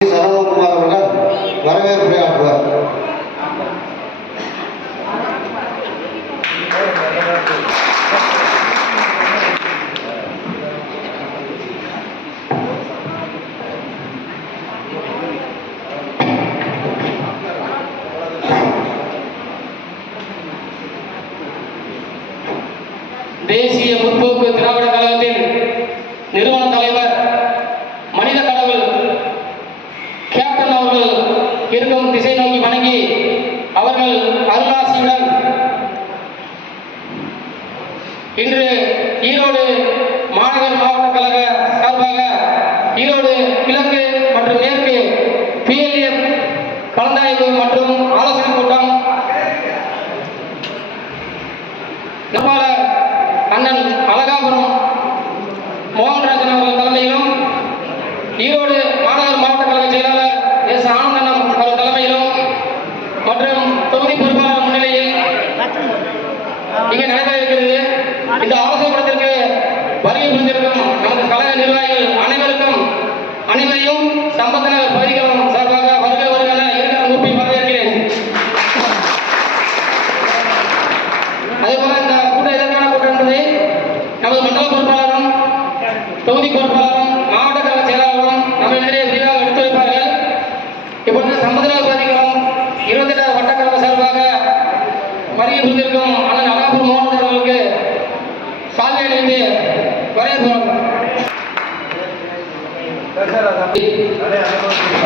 சரவணகுமார் அவர்கள் தேசிய முற்போக்கு திராவிட கழகத்தின் இருக்கும் திசை நோக்கி வணங்கி அவர்கள் அருளாசியுடன் இன்று ஈரோடு மாநகர் மாவட்ட கழக சார்பாக ஈரோடு கிழக்கு மற்றும் மேற்கு பிஎல்எஃப் கலந்தாய்வு மற்றும் ஆலோசனை கூட்டம் நிர்வாளர் அண்ணன் அழகாபுரம் மோகன்ராஜன் அவர்கள் தலைமையிலும் ஈரோடு மாநகர் மாவட்ட கழக செயலாளர் எஸ் ஆனந்தனம் அவர்கள் தலைமையிலும் மற்றும் தொகுதி பொறுப்பாளர் முன்னிலையில் இங்கே நடைபெற இருக்கிறது இந்த ஆலோசனை வருகை புரிந்திருக்கும் நமது கழக நிர்வாகிகள் அனைவருக்கும் அனைவரையும் சம்பந்தநகர் பகுதிகளும் சார்பாக வருக வருக என இருக்கிற கூப்பி வரவேற்கிறேன். அதேபோல இந்த கூட்டம் எதற்கான கூட்டம் என்பதை நமது மண்டல பொறுப்பாளரும் தொகுதி பொறுப்பாளரும் மாவட்ட கழக செயலாளரும் நம்ம நிறைய விரிவாக எடுத்து வைப்பார்கள். இப்பொழுது சமுதிர பகுதிகளும் இருபத்தெட்டாவது வட்டக்கழக சார்பாக வருகை புரிந்திருக்கும் அண்ணன் அழகப்பூர் மோகன் அவர்களுக்கு சால்வை அணிந்து வரவேற்பு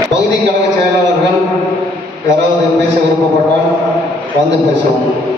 பகுதி கழக செயலாளர்கள் யாராவது பேச விருப்பப்பட்டால் வந்து பேசவும்